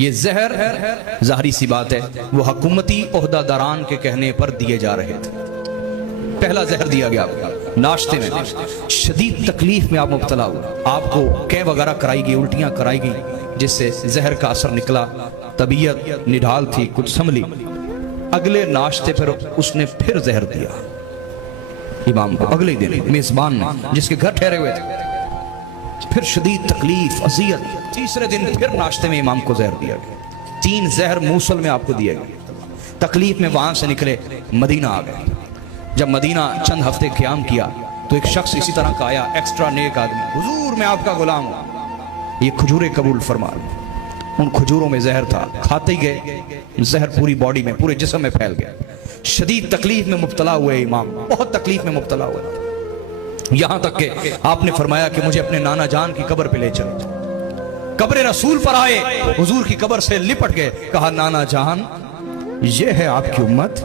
یہ زہر ظاہری سی بات ہے وہ حکومتی عہدہ داران کے کہنے پر دیے جا رہے تھے. پہلا زہر دیا گیا ناشتے میں، شدید تکلیف میں آپ مبتلا ہوئے، آپ کو قے وغیرہ کرائی گئی، الٹیاں کرائی گئی، جس سے زہر کا اثر نکلا، طبیعت نڈھال تھی، کچھ سنبھلی. اگلے ناشتے پر اس نے پھر زہر دیا امام کو، اگلے دن میزبان نے جس کے گھر ٹھہرے ہوئے تھے. پھر شدید تکلیف، اذیت. تیسرے دن پھر ناشتے میں امام کو زہر دیا گیا. 3 زہر موصل میں آپ کو دیا گیا. تکلیف میں وہاں سے نکلے مدینہ آ گئے. جب مدینہ چند ہفتے قیام کیا تو ایک شخص اسی طرح کا آیا، ایکسٹرا نیک آدمی. حضور میں آپ کا غلام ہوں، یہ کھجوریں قبول فرما. ان کھجوروں میں زہر تھا، کھاتے ہی گئے، زہر پوری باڈی میں، پورے جسم میں پھیل گیا. شدید تکلیف میں مبتلا ہوئے امام، بہت تکلیف میں مبتلا ہوئے، یہاں تک کہ آپ نے فرمایا کہ مجھے اپنے نانا جان کی قبر پہ لے چلو. قبر رسول پر آئے، حضور کی قبر سے لپٹ گئے، کہا نانا جان یہ ہے آپ کی امت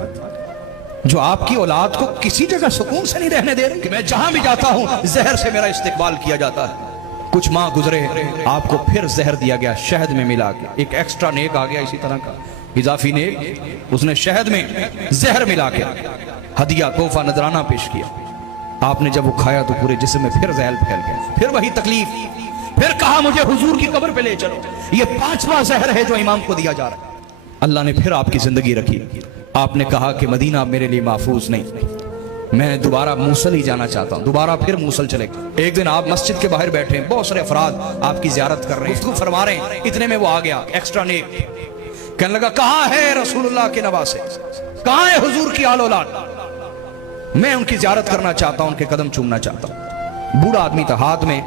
جو آپ کی اولاد کو کسی جگہ سکون سے نہیں رہنے دے رہے، کہ میں جہاں بھی جاتا ہوں زہر سے میرا استقبال کیا جاتا ہے. کچھ ماہ گزرے، آپ کو پھر زہر دیا گیا شہد میں ملا کے. ایک ایکسٹرا نیک آ گیا اسی طرح کا اضافی نیک، اس نے شہد میں زہر ملا کے ہدیہ تحفہ نذرانہ پیش کیا. آپ نے جب وہ کھایا تو پورے جسم میں پھر زہر پھیل گیا، پھر وہی تکلیف. پھر کہا مجھے حضور کی قبر پہ لے چلو. یہ 5واں زہر ہے جو امام کو دیا جا رہا ہے. اللہ نے پھر آپ کی زندگی رکھی. آپ نے کہا کہ مدینہ میرے لیے محفوظ نہیں، میں دوبارہ موصل ہی جانا چاہتا ہوں. دوبارہ پھر موصل چلے گئے. ایک دن آپ مسجد کے باہر بیٹھے ہیں، بہت سارے افراد آپ کی زیارت کر رہے ہیں، گفتگو فرما رہے ہیں. اتنے میں وہ آ گیا ایکسٹرا نیک، کہنے لگا کہاں ہے رسول اللہ کے نواسے، کہاں ہے حضور کی آل اولاد، میں ان کی زیارت کرنا چاہتا ہوں، ان کے قدم چومنا چاہتا ہوں. بوڑھا آدمی تھا، ہاتھ میں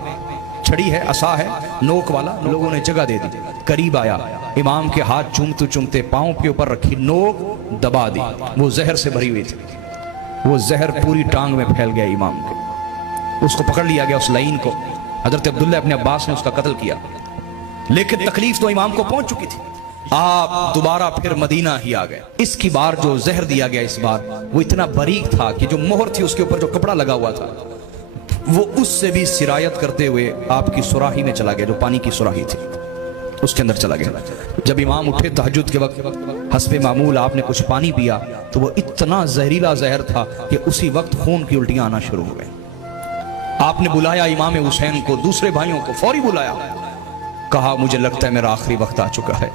چھڑی ہے، عصا ہے نوک والا. لوگوں نے جگہ دے دی. قریب آیا، امام کے ہاتھ چومتے چومتے پاؤں کے اوپر رکھی، نوک دبا دی. وہ زہر سے بھری ہوئی تھی، وہ زہر پوری ٹانگ میں پھیل گیا امام کے. اس کو پکڑ لیا گیا، اس لعین کو. حضرت عبداللہ ابن عباس نے اس کا قتل کیا، لیکن تکلیف تو امام کو پہنچ چکی تھی. آپ دوبارہ پھر مدینہ ہی آ گئے. اس کی بار جو زہر دیا گیا اس بار وہ اتنا باریک تھا کہ جو مہر تھی اس کے اوپر جو کپڑا لگا ہوا تھا وہ اس سے بھی سرایت کرتے ہوئے آپ کی سراہی میں چلا گیا. جو پانی کی سراہی تھی اس کے اندر چلا گیا. جب امام اٹھے تہجد کے وقت، حسب معمول آپ نے کچھ پانی پیا تو وہ اتنا زہریلا زہر تھا کہ اسی وقت خون کی الٹیاں آنا شروع ہو گئیں. آپ نے بلایا امام حسین کو، دوسرے بھائیوں کو فوری بلایا، کہا مجھے لگتا ہے میرا آخری وقت آ چکا ہے.